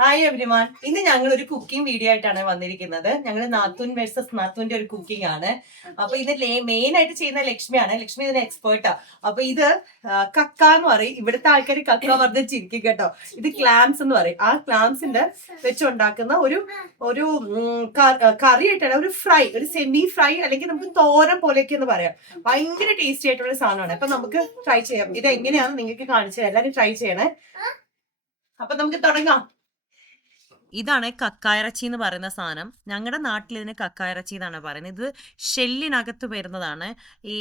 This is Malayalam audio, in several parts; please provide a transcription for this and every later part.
Hi everyone. ഇന്ന് ഞങ്ങൾ ഒരു കുക്കിംഗ് വീഡിയോ ആയിട്ടാണ് വന്നിരിക്കുന്നത്. ഞങ്ങൾ നാത്തൂൻ വേഴ്സസ് നാത്തൂന്റെ ഒരു കുക്കിംഗ് ആണ്. അപ്പൊ ഇത് മെയിൻ ആയിട്ട് ചെയ്യുന്ന ലക്ഷ്മിയാണ്. ലക്ഷ്മി ഇതിന് എക്സ്പേർട്ടാ. അപ്പൊ ഇത് കക്ക എന്ന് പറയും. ഇവിടുത്തെ ആൾക്കാർ കക്ക പറഞ്ഞ് ചിരിക്കും കേട്ടോ. ഇത് ക്ലാംസ് എന്ന് പറയും. ആ ക്ലാംസിന്റെ വെച്ചുണ്ടാക്കുന്ന ഒരു ഒരു കറി ആയിട്ടാണ്, ഒരു ഫ്രൈ, ഒരു സെമി ഫ്രൈ അല്ലെങ്കിൽ നമുക്ക് തോരൻ പോലെയൊക്കെ എന്ന് പറയാം. ഭയങ്കര ടേസ്റ്റി ആയിട്ടുള്ള സാധനമാണ്. അപ്പൊ നമുക്ക് ട്രൈ ചെയ്യാം. ഇത് എങ്ങനെയാണെന്ന് നിങ്ങൾക്ക് കാണിച്ചു തരാം. എല്ലാവരും ട്രൈ ചെയ്യണേ. അപ്പൊ നമുക്ക് തുടങ്ങാം. ഇതാണ് കക്കായിറച്ചി എന്ന് പറയുന്ന സാധനം. ഞങ്ങളുടെ നാട്ടിൽ ഇതിന് കക്കായിറച്ചി എന്നാണ് പറയുന്നത്. ഇത് ഷെല്ലിനകത്ത് വരുന്നതാണ്. ഈ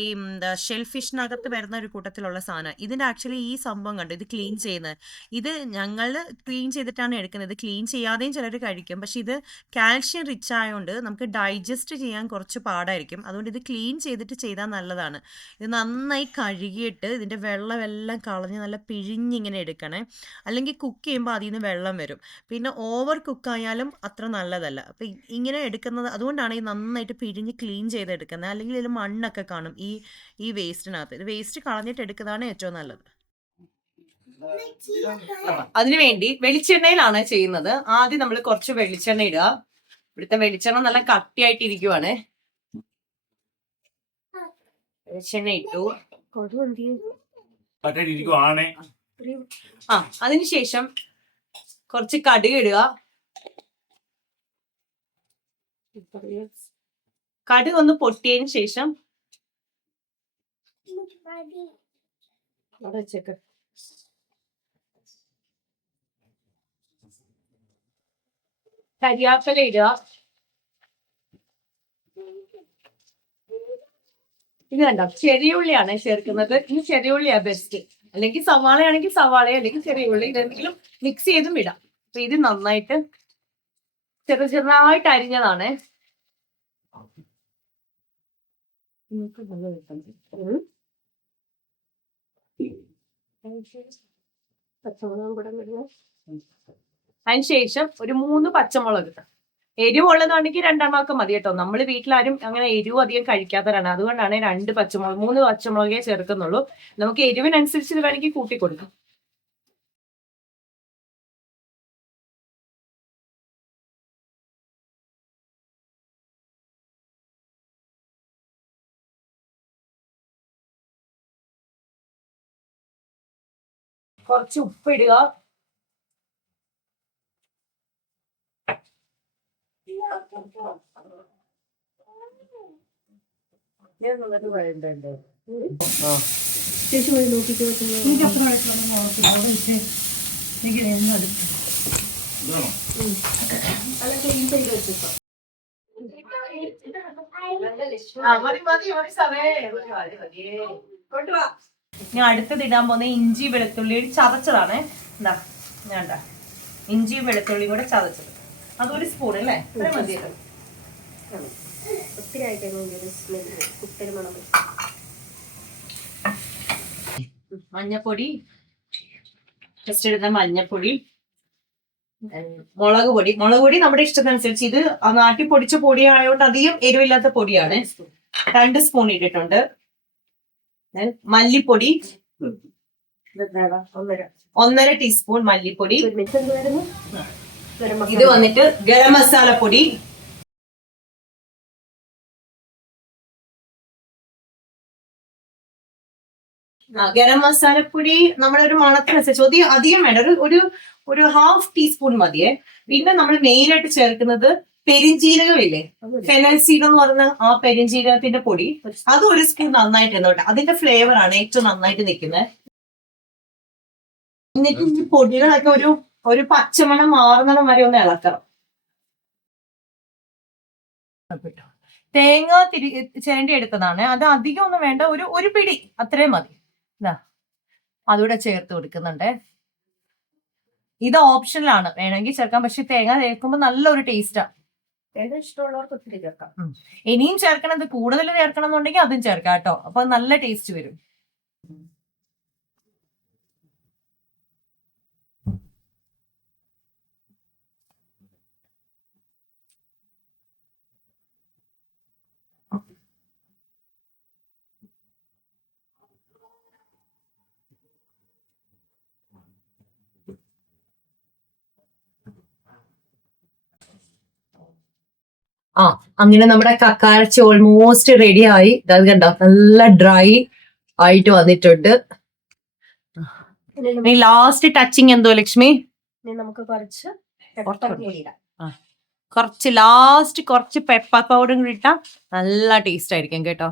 ഷെൽ ഫിഷിനകത്ത് വരുന്ന ഒരു കൂട്ടത്തിലുള്ള സാധനം. ഇതിൻ്റെ ആക്ച്വലി ഈ സംഭവം കണ്ടു, ഇത് ക്ലീൻ ചെയ്യുന്നത്. ഇത് ഞങ്ങൾ ക്ലീൻ ചെയ്തിട്ടാണ് എടുക്കുന്നത്. ക്ലീൻ ചെയ്യാതെയും ചിലർ കഴിക്കും. പക്ഷെ ഇത് കാൽഷ്യം റിച്ച് ആയതുകൊണ്ട് നമുക്ക് ഡൈജസ്റ്റ് ചെയ്യാൻ കുറച്ച് പാടായിരിക്കും. അതുകൊണ്ട് ഇത് ക്ലീൻ ചെയ്തിട്ട് ചെയ്താൽ നല്ലതാണ്. ഇത് നന്നായി കഴുകിയിട്ട് ഇതിൻ്റെ വെള്ളമെല്ലാം കളഞ്ഞ് നല്ല പിഴിഞ്ഞിങ്ങനെ എടുക്കണേ. അല്ലെങ്കിൽ കുക്ക് ചെയ്യുമ്പോൾ അതിൽ നിന്ന് വെള്ളം വരും. പിന്നെ ഓവർ കുക്കായാലും അത്ര നല്ലതല്ല. അപ്പം ഇങ്ങനെ എടുക്കുന്നത് അതുകൊണ്ടാണ് ഈ നന്നായിട്ട് പിഴിഞ്ഞ് ക്ലീൻ ചെയ്തെടുക്കുന്നത്. അല്ലെങ്കിൽ ഇതിൽ മണ്ണൊക്കെ കാണും ഈ വേസ്റ്റിനകത്ത്. ഇത് വേസ്റ്റ് കളഞ്ഞിട്ട് എടുക്കുന്നതാണ് ഏറ്റവും നല്ലത്. അതിനുവേണ്ടി വെളിച്ചെണ്ണയിലാണ് ചെയ്യുന്നത്. ആദ്യം നമ്മൾ കുറച്ച് വെളിച്ചെണ്ണ ഇടുക. ഇവിടുത്തെ വെളിച്ചെണ്ണ നല്ല കട്ടിയായിട്ടിരിക്കുവാണ്. വെളിച്ചെണ്ണ ഇട്ടു. അതിനുശേഷം കുറച്ച് കടുക് ഇടുക. കടുക് ഒന്ന് പൊട്ടിയതിന് ശേഷം കരിയാപ്പില ഇടുക. ഇത് കണ്ടോ, ചെറിയ ഉള്ളിയാണ് ചേർക്കുന്നത്. ഈ ചെറിയ ഉള്ളിയാ ബെസ്റ്റ്. അല്ലെങ്കിൽ സവാളയാണെങ്കിൽ സവാള, അല്ലെങ്കിൽ ചെറിയ ഉള്ളി, ഇതെന്തെങ്കിലും മിക്സ് ചെയ്തും ഇടാം. അപ്പൊ ഇത് നന്നായിട്ട് ചെറുതായിട്ട് അരിഞ്ഞതാണ്. അതിനുശേഷം ഒരു 3 പച്ചമുളക്. എരിവുള്ളതാണെങ്കിൽ 2 മതി കേട്ടോ. നമ്മൾ വീട്ടിലാരും അങ്ങനെ എരിവ് അധികം കഴിക്കാത്തവരാണ്. അതുകൊണ്ടാണ് 2 പച്ചമുളക്, 3 പച്ചമുളകേ ചേർക്കുന്നുള്ളൂ. നമുക്ക് എരിവിനനുസരിച്ച് ഇത് വേണമെങ്കിൽ കൂട്ടിക്കൊടുക്കാം. കുറച്ച് ഉപ്പിടുക. ഞാൻ അടുത്തത് ഇടാൻ പോകുന്ന ഇഞ്ചി വെളുത്തുള്ളി ചതച്ചതാണ്. എന്താ വേണ്ട, ഇഞ്ചിയും വെളുത്തുള്ളിയും കൂടെ ചതച്ചത്. അതൊരു സ്പൂൺ അല്ലേ? മതിയല്ലോ. മഞ്ഞപ്പൊടി, ഫസ്റ്റ് ഇടുന്ന മഞ്ഞപ്പൊടി, മുളക് പൊടി. മുളക് പൊടി നമ്മുടെ ഇഷ്ടത്തിനനുസരിച്ച്. ഇത് നാട്ടിൽ പൊടിച്ച പൊടി ആയതുകൊണ്ട് അധികം എരിവില്ലാത്ത പൊടിയാണ്. 2 സ്പൂൺ ഇട്ടിട്ടുണ്ട്. മല്ലിപ്പൊടി 1.5 ടീസ്പൂൺ മല്ലിപ്പൊടി. ഇത് വന്നിട്ട് ഗരം മസാല പൊടി. ഗരം മസാലപ്പൊടി നമ്മുടെ ഒരു മണത്തിനനുസരിച്ച് അധികം വേണ്ട, ഒരു 1/2 ടീസ്പൂൺ മതിയേ. പിന്നെ നമ്മൾ മെയിൻ ആയിട്ട് ചേർക്കുന്നത് പെരിഞ്ജീരകമില്ലേ, ഫെനൽ സീഡ് എന്ന് പറഞ്ഞ ആ പെരിഞ്ജീരകത്തിന്റെ പൊടി. അത് 1 സ്പൂൺ നന്നായിട്ട് ഇടണം. അതിന്റെ ഫ്ലേവർ ആണ് ഏറ്റവും നന്നായിട്ട് നിൽക്കുന്നത്. എന്നിട്ട് ഈ പൊടികളൊക്കെ ഒരു പച്ചമണം മാറുന്നിടം വരെ ഒന്ന് ഇളക്കണം. തേങ്ങ ചിരണ്ടി എടുത്തതാണ്. അത് അധികം ഒന്നും വേണ്ട, ഒരു പിടി അത്രയും മതി. അതുകൂടെ ചേർത്ത് കൊടുക്കുന്നുണ്ട്. ഇത് ഓപ്ഷനിലാണ്, വേണമെങ്കിൽ ചേർക്കാം. പക്ഷെ തേങ്ങ ചേർക്കുമ്പോൾ നല്ലൊരു ടേസ്റ്റാണ്. തേങ്ങ ഇഷ്ടമുള്ളവർക്ക് ഒത്തിരി ചേർക്കാം. ഇനിയും ചേർക്കണം, ഇത് കൂടുതൽ ചേർക്കണം എന്നുണ്ടെങ്കിൽ അതും ചേർക്കാം കേട്ടോ. അപ്പൊ നല്ല ടേസ്റ്റ് വരും. ആ അങ്ങനെ നമ്മുടെ കക്കാരച്ചി ഓൾമോസ്റ്റ് റെഡി ആയി. അത് കണ്ടോ നല്ല ഡ്രൈ ആയിട്ട് വന്നിട്ടുണ്ട്. ലാസ്റ്റ് ടച്ചിങ് എന്തോ ലക്ഷ്മി? നമുക്ക് കുറച്ച് ലാസ്റ്റ് കുറച്ച് പെപ്പർ പൗഡർ കൂടി ഇട്ടാ നല്ല ടേസ്റ്റ് ആയിരിക്കും കേട്ടോ.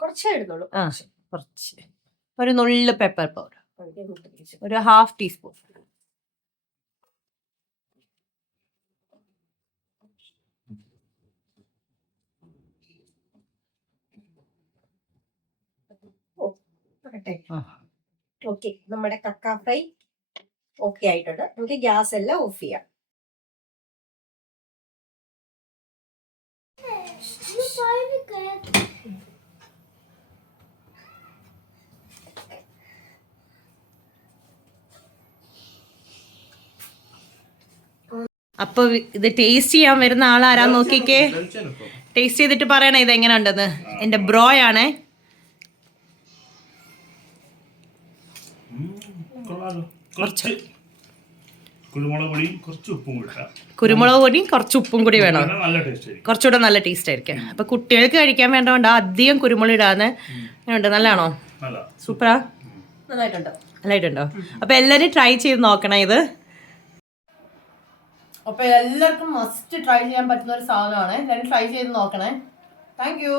കുറച്ചേ ഇടുന്നുള്ളൂ. ആ കുറച്ച് ഒരു നുള്ളു പെപ്പർ പൗഡർ, ഒരു 1/2 ടീസ്പൂൺ. ഓക്കെ, നമ്മുടെ കക്ക ഫ്രൈ ഓക്കെ ആയിട്ടുണ്ട്. നമുക്ക് ഗ്യാസ് എല്ലാം ഓഫ് ചെയ്യാം. അപ്പൊ ഇത് ടേസ്റ്റ് ചെയ്യാൻ വരുന്ന ആളാരാ നോക്കിക്കേ. ടേസ്റ്റ് ചെയ്തിട്ട് പറയണേ ഇത് എങ്ങനെ ഉണ്ടെന്ന്. എന്റെ ബ്രോയാണേ. കുരുമുളക് പൊടിയും കുറച്ച് ഉപ്പും കൂടി വേണം, കുറച്ചുകൂടെ നല്ല ടേസ്റ്റ് ആയിരിക്കും. അപ്പൊ കുട്ടികൾക്ക് കഴിക്കാൻ വേണ്ടതുകൊണ്ട് അധികം കുരുമുളക് ഇടാന്ന്. നല്ലതാണോ? സൂപ്പറാ, നല്ലതായിട്ടുണ്ടോ? അപ്പൊ എല്ലാരും ട്രൈ ചെയ്ത് നോക്കണം ഇത്. അപ്പൊ എല്ലാവർക്കും മസ്റ്റ് ട്രൈ ചെയ്യാൻ പറ്റുന്ന ഒരു സാധനമാണ്. എല്ലാവരും ട്രൈ ചെയ്ത് നോക്കണേ. Thank you.